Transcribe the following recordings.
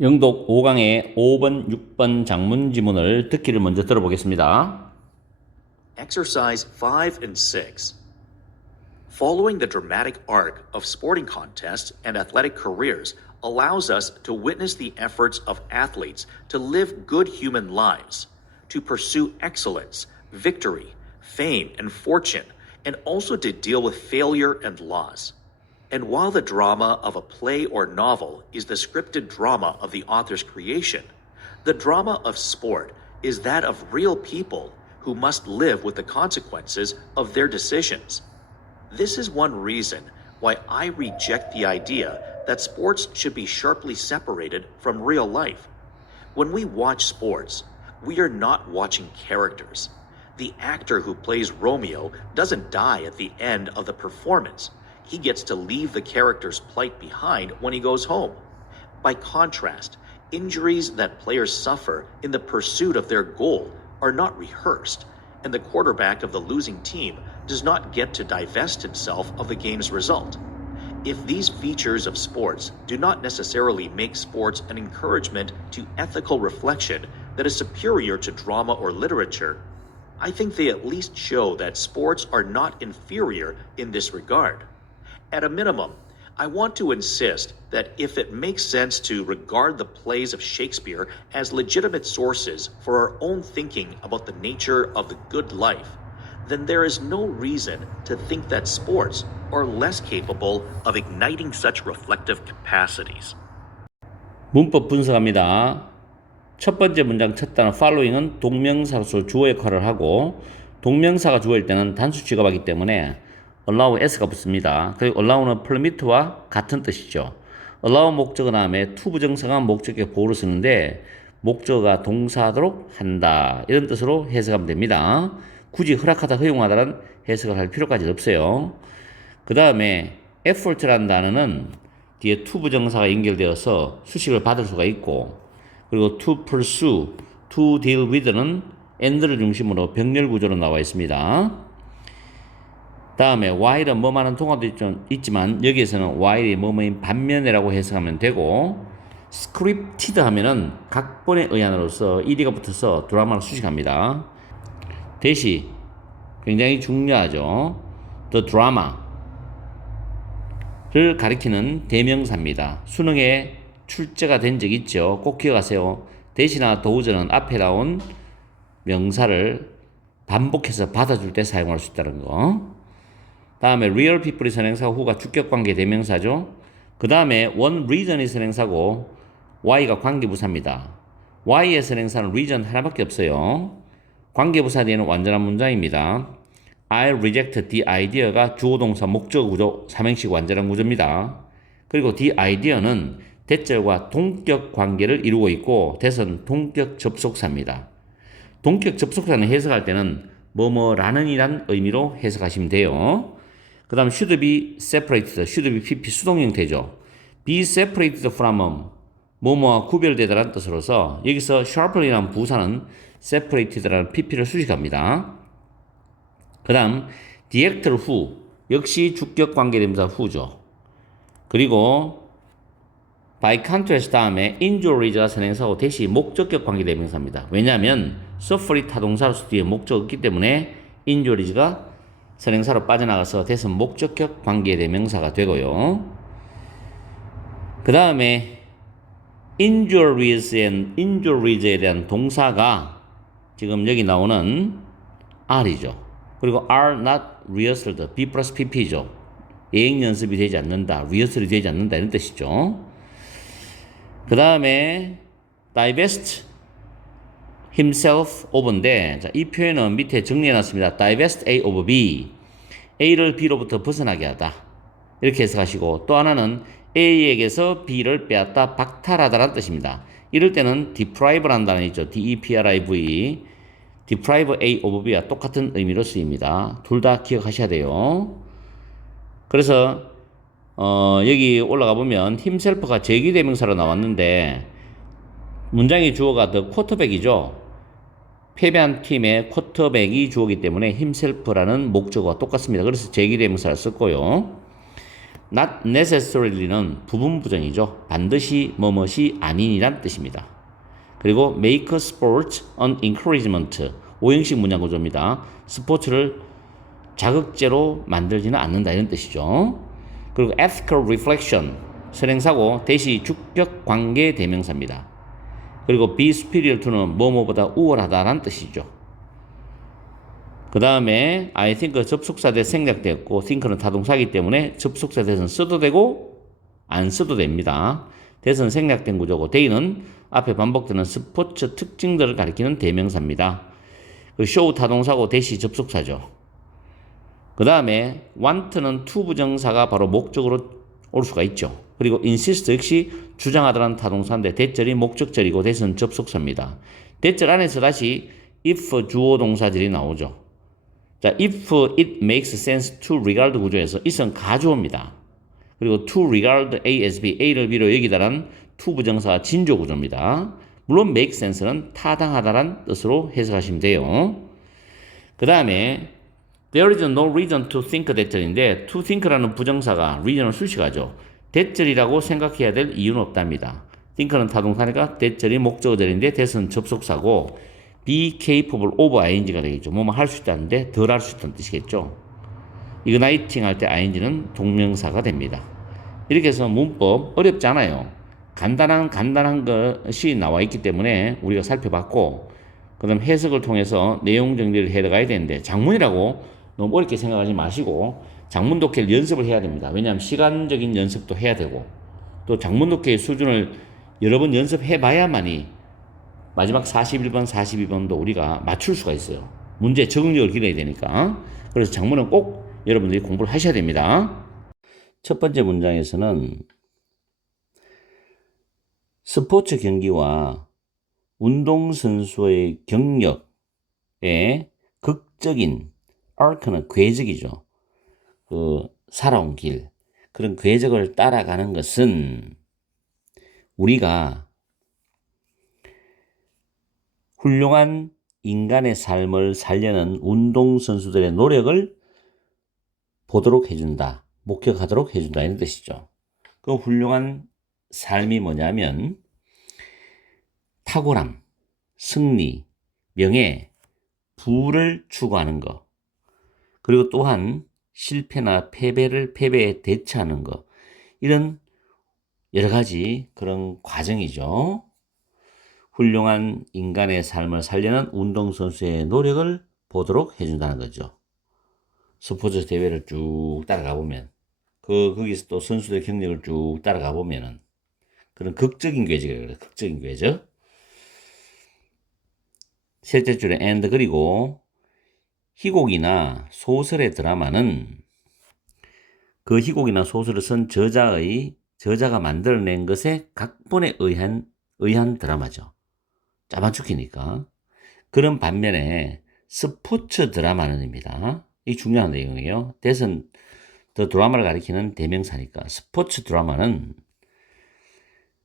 영독 5강의 5번, 6번 장문 지문을 듣기를 먼저 들어보겠습니다. Exercise 5 and 6. Following the dramatic arc of sporting contests and athletic careers allows us to witness the efforts of athletes to live good human lives, to pursue excellence, victory, fame, and fortune, and also to deal with failure and loss. And while the drama of a play or novel is the scripted drama of the author's creation, the drama of sport is that of real people who must live with the consequences of their decisions. This is one reason why I reject the idea that sports should be sharply separated from real life. When we watch sports, we are not watching characters. The actor who plays Romeo doesn't die at the end of the performance. He gets to leave the character's plight behind when he goes home. By contrast, injuries that players suffer in the pursuit of their goal are not rehearsed, and the quarterback of the losing team does not get to divest himself of the game's result. If these features of sports do not necessarily make sports an encouragement to ethical reflection that is superior to drama or literature, I think they at least show that sports are not inferior in this regard. At a minimum, I want to insist that if it makes sense to regard the plays of Shakespeare as legitimate sources for our own thinking about the nature of the good life, then there is no reason to think that sports are less capable of igniting such reflective capacities. 문법 분석합니다. 첫 번째 문장 첫 단어 following은 동명사로서 주어 역할을 하고 동명사가 주어일 때는 단수 취급하기 때문에 allow s가 붙습니다. 그리고 allow는 permit와 같은 뜻이죠. allow 목적어 다음에 to 부정사가 목적격 보호를 쓰는데 목적어가 동사하도록 한다 이런 뜻으로 해석하면 됩니다. 굳이 허락하다 허용하다는 해석을 할 필요까지 없어요. 그 다음에 effort라는 단어는 뒤에 to 부정사가 연결되어서 수식을 받을 수가 있고 그리고 to pursue, to deal with는 and를 중심으로 병렬 구조로 나와 있습니다. 다음에 while은 뭐만한 동화도 있지만 여기에서는 while이 뭐뭐인 반면에라고 해석하면 되고 scripted 하면은 각본의 의안으로서 ed가 붙어서 드라마를 수식합니다. 대시 굉장히 중요하죠. The drama를 가리키는 대명사입니다. 수능에 출제가 된 적 있죠. 꼭 기억하세요. 대시나 도우저는 앞에 나온 명사를 반복해서 받아줄 때 사용할 수 있다는 거. 다음에 real people이 선행사고 who가 주격관계 대명사죠. 그 다음에 one reason이 선행사고 y가 관계부사입니다. y의 선행사는 reason 하나밖에 없어요. 관계부사 뒤에는 완전한 문장입니다. I reject the idea가 주어동사 목적어 구조 삼행식 완전한 구조입니다. 그리고 the idea는 대절과 동격 관계를 이루고 있고 that은 동격 접속사입니다. 동격 접속사는 해석할 때는 뭐뭐라는 이란 의미로 해석하시면 돼요. 그 다음 should be separated, should be pp 수동 형태죠. be separated from 뭐뭐와 구별되다라는 뜻으로서 여기서 sharply라는 부사는 separated라는 pp를 수식합니다. 그 다음 the actor who 역시 주격 관계대명사 who죠. 그리고 by contrast 다음에 injuries가 선행사고 대시 목적격 관계대명사입니다. 왜냐하면 suffer이 타동사로서 뒤에 목적이 없기 때문에 injuries가 선행사로 빠져나가서 대선 목적격 관계대명사가 되고요. 그 다음에 injuries and injuries에 대한 동사가 지금 여기 나오는 are이죠. 그리고 are not rehearsed, b 플러스 pp죠. 예행 연습이 되지 않는다, rehearsal이 되지 않는다 이런 뜻이죠. 그 다음에 divest himself of인데 자, 이 표현은 밑에 정리해놨습니다. divest A of B A를 B로부터 벗어나게 하다 이렇게 해석하시고 또 하나는 A에게서 B를 빼앗다 박탈하다라는 뜻입니다. 이럴 때는 deprive라는 단어 있죠. deprive deprive A of B와 똑같은 의미로 쓰입니다. 둘 다 기억하셔야 돼요. 그래서 여기 올라가 보면 himself가 제기대명사로 나왔는데 문장의 주어가 the quarterback이죠. 패배한 팀의 쿼터백이 주어기 때문에 himself라는 목적어와 똑같습니다. 그래서 제기대명사를 썼고요. not necessarily,는 부분 부정이죠. 반드시 뭐뭇이 아닌이란 뜻입니다. 그리고 make sports an encouragement, 오형식 문장 구조입니다. 스포츠를 자극제로 만들지는 않는다 이런 뜻이죠. 그리고 ethical reflection, 선행사고 대시 주격 관계 대명사입니다. 그리고 be superior to는 뭐뭐보다 우월하다라는 뜻이죠. 그 다음에 I think 접속사 대 생략되었고 think는 타동사이기 때문에 접속사 대선 써도 되고 안 써도 됩니다. 대선 생략된 구조고 they는 앞에 반복되는 스포츠 특징들을 가리키는 대명사입니다. 그 show 타동사고 대시 접속사죠. 그 다음에 want는 to 부정사가 바로 목적으로 올 수가 있죠. 그리고 insist 역시 주장하다라는 타동사인데 대절이 목적절이고 대선 접속사입니다. 대절 안에서 다시 if 주어 동사절이 나오죠. 자, if it makes sense to regard 구조에서 it은 가주어입니다. 그리고 to regard A as B, A를 B로 여기다란 to 부정사와 진조 구조입니다. 물론 make sense는 타당하다란 뜻으로 해석하시면 돼요. 그 다음에 there is no reason to think that인데 to think라는 부정사가 reason을 수식하죠. that이라고 생각해야 될 이유는 없답니다. think는 타동사니까 that이 목적어절인데 that은 접속사고 be capable of ing가 되겠죠. 뭐뭐 할 수 있다는데 덜 할 수 있다는 뜻이겠죠. igniting 할 때 ing는 동명사가 됩니다. 이렇게 해서 문법 어렵지 않아요. 간단한 것이 나와 있기 때문에 우리가 살펴봤고 그 다음 해석을 통해서 내용 정리를 해 나가야 되는데 장문이라고 너무 어렵게 생각하지 마시고 장문 독해를 연습을 해야 됩니다. 왜냐하면 시간적인 연습도 해야 되고 또 장문 독해의 수준을 여러 번 연습해 봐야만이 마지막 41번, 42번도 우리가 맞출 수가 있어요. 문제 적응력을 기르어야 되니까. 그래서 장문은 꼭 여러분들이 공부를 하셔야 됩니다. 첫 번째 문장에서는 스포츠 경기와 운동선수의 경력의 극적인 arc는 궤적이죠. 살아온 길. 그런 궤적을 따라가는 것은 우리가 훌륭한 인간의 삶을 살려는 운동선수들의 노력을 보도록 해준다. 목격하도록 해준다. 이런 뜻이죠. 그 훌륭한 삶이 뭐냐면 탁월함, 승리, 명예, 부를 추구하는 것. 그리고 또한 실패나 패배에 대처하는 것. 이런 여러 가지 그런 과정이죠. 훌륭한 인간의 삶을 살려는 운동선수의 노력을 보도록 해준다는 거죠. 스포츠 대회를 쭉 따라가 보면, 거기서 또 선수들 경력을 쭉 따라가 보면은, 그런 극적인 궤적이라고 그래요. 극적인 궤적. 셋째 줄에 and, 그리고 희곡이나 소설의 드라마는 그 희곡이나 소설을 쓴 저자가 만들어낸 것에 각본에 의한 드라마죠. 짜맞추기니까. 그런 반면에 스포츠 드라마는입니다. 이 중요한 내용이에요. 대선 더 드라마를 가리키는 대명사니까 스포츠 드라마는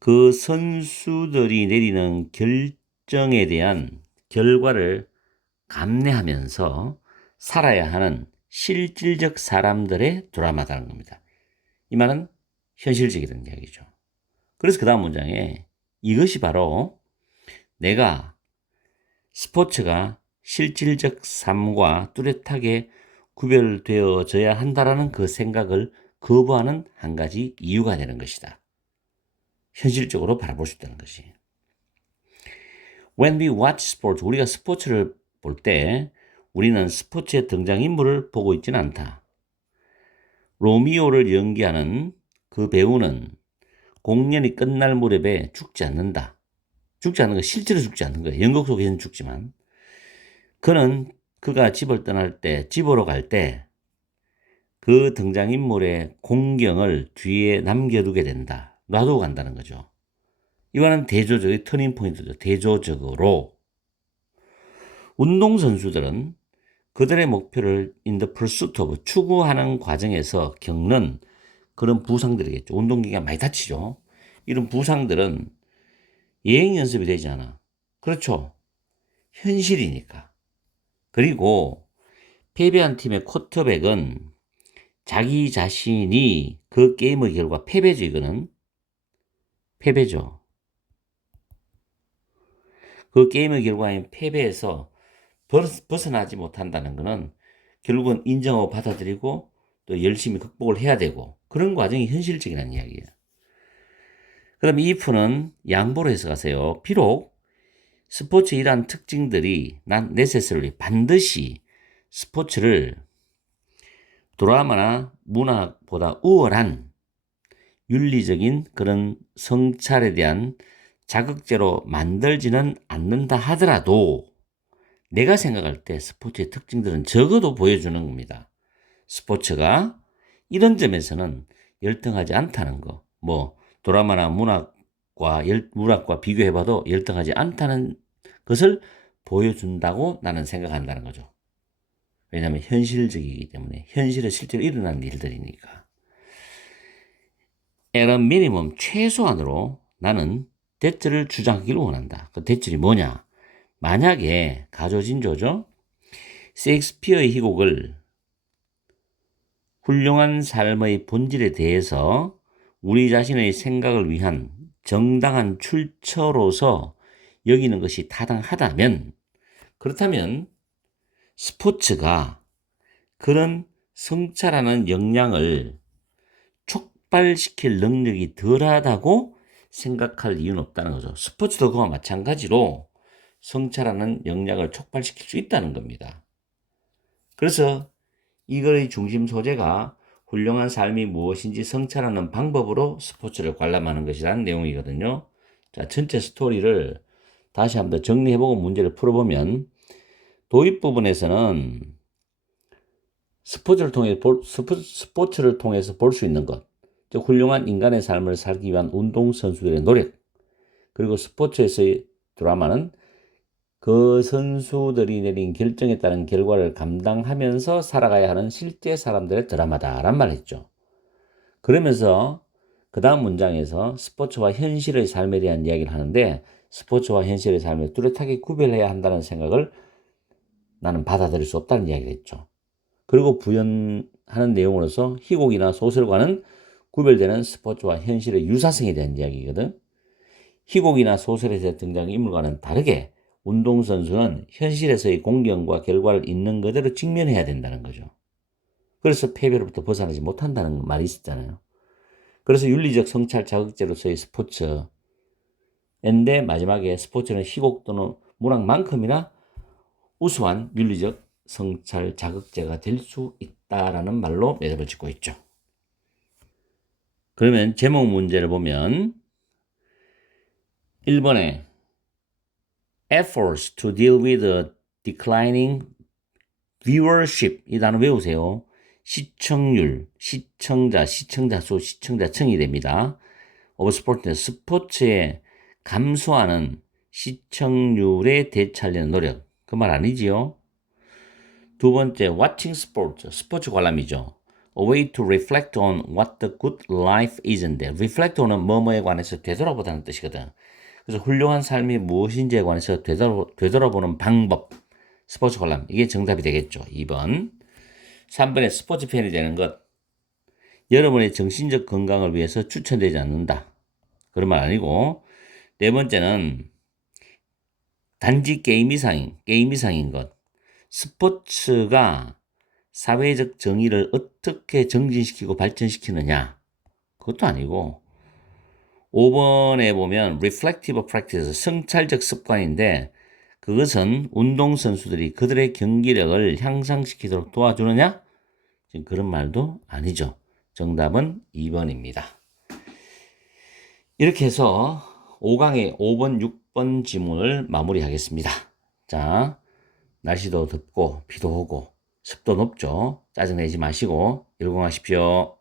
그 선수들이 내리는 결정에 대한 결과를 감내하면서 살아야 하는 실질적 사람들의 드라마다는 겁니다. 이 말은 현실적이라는 이야기죠. 그래서 그 다음 문장에 이것이 바로 내가 스포츠가 실질적 삶과 뚜렷하게 구별되어져야 한다라는 그 생각을 거부하는 한 가지 이유가 되는 것이다. 현실적으로 바라볼 수 있다는 것이. When we watch sports, 우리가 스포츠를 볼 때 우리는 스포츠의 등장인물을 보고 있지는 않다. 로미오를 연기하는 그 배우는 공연이 끝날 무렵에 죽지 않는다. 죽지 않는 거, 실제로 죽지 않는 거예요. 연극 속에서는 죽지만. 그가 집을 떠날 때, 집으로 갈 때, 그 등장인물의 공경을 뒤에 남겨두게 된다. 놔두고 간다는 거죠. 이거는 대조적인 터닝 포인트죠. 대조적으로. 운동선수들은 그들의 목표를 in the pursuit of, 추구하는 과정에서 겪는 그런 부상들이겠죠. 운동기가 많이 다치죠. 이런 부상들은 예행 연습이 되지 않아. 그렇죠. 현실이니까. 그리고 패배한 팀의 쿼터백은 자기 자신이 그 게임의 결과 패배죠, 이거는. 패배죠. 그 게임의 결과인 패배에서 벗어나지 못한다는 것은 결국은 인정하고 받아들이고 또 열심히 극복을 해야 되고 그런 과정이 현실적이라는 이야기예요. 그럼 if는 양보로 해석하세요. 비록 스포츠의 이러한 특징들이 난 necessarily 반드시 스포츠를 드라마나 문학보다 우월한 윤리적인 그런 성찰에 대한 자극제로 만들지는 않는다 하더라도 내가 생각할 때 스포츠의 특징들은 적어도 보여주는 겁니다. 스포츠가 이런 점에서는 열등하지 않다는 거. 뭐 드라마나 문학과 비교해봐도 열등하지 않다는 것을 보여준다고 나는 생각한다는 거죠. 왜냐하면 현실적이기 때문에 현실에 실제로 일어나는 일들이니까. at a minimum 최소한으로 나는 대절을 주장하기를 원한다. 그 대절이 뭐냐? 만약에 가조진조죠. 셰익스피어의 희곡을 훌륭한 삶의 본질에 대해서 우리 자신의 생각을 위한 정당한 출처로서 여기는 것이 타당하다면 그렇다면 스포츠가 그런 성찰하는 역량을 촉발시킬 능력이 덜하다고 생각할 이유는 없다는 거죠. 스포츠도 그와 마찬가지로 성찰하는 역량을 촉발시킬 수 있다는 겁니다. 그래서 이거의 중심 소재가 훌륭한 삶이 무엇인지 성찰하는 방법으로 스포츠를 관람하는 것이라는 내용이거든요. 자, 전체 스토리를 다시 한번 정리해보고 문제를 풀어보면 도입 부분에서는 스포츠를 통해서 볼 수 있는 것, 즉 훌륭한 인간의 삶을 살기 위한 운동선수들의 노력, 그리고 스포츠에서의 드라마는 그 선수들이 내린 결정에 따른 결과를 감당하면서 살아가야 하는 실제 사람들의 드라마다란 말을 했죠. 그러면서 그 다음 문장에서 스포츠와 현실의 삶에 대한 이야기를 하는데 스포츠와 현실의 삶을 뚜렷하게 구별해야 한다는 생각을 나는 받아들일 수 없다는 이야기를 했죠. 그리고 부연하는 내용으로서 희곡이나 소설과는 구별되는 스포츠와 현실의 유사성에 대한 이야기거든. 희곡이나 소설에서 등장하는 인물과는 다르게 운동선수는 현실에서의 공경과 결과를 있는 그대로 직면해야 된다는 거죠. 그래서 패배로부터 벗어나지 못한다는 말이 있었잖아요. 그래서 윤리적 성찰 자극제로서의 스포츠인데 마지막에 스포츠는 희곡 또는 문학만큼이나 우수한 윤리적 성찰 자극제가 될 수 있다라는 말로 매듭을 짓고 있죠. 그러면 제목 문제를 보면 1번에 efforts to deal with the declining viewership 이 단어 외우세요. 시청률, 시청자 수, 시청자층이 됩니다. of sport는 스포츠에 감소하는 시청률에 대처하려는 노력. 그 말 아니지요? 두 번째, watching sports, 스포츠 관람이죠. A way to reflect on what the good life is인데, reflect on은 뭐뭐에 관해서 되돌아보다는 뜻이거든. 그래서 훌륭한 삶이 무엇인지에 관해서 되돌아보는 방법, 스포츠 관람, 이게 정답이 되겠죠. 2번. 3번에 스포츠 팬이 되는 것, 여러분의 정신적 건강을 위해서 추천되지 않는다. 그런 말 아니고, 네 번째는 단지 게임 이상인 것. 스포츠가 사회적 정의를 어떻게 정진시키고 발전시키느냐. 그것도 아니고, 5번에 보면 reflective practice, 성찰적 습관인데 그것은 운동선수들이 그들의 경기력을 향상시키도록 도와주느냐? 지금 그런 말도 아니죠. 정답은 2번입니다. 이렇게 해서 5강의 5번, 6번 지문을 마무리하겠습니다. 자, 날씨도 덥고 비도 오고 습도 높죠. 짜증내지 마시고 열공하십시오.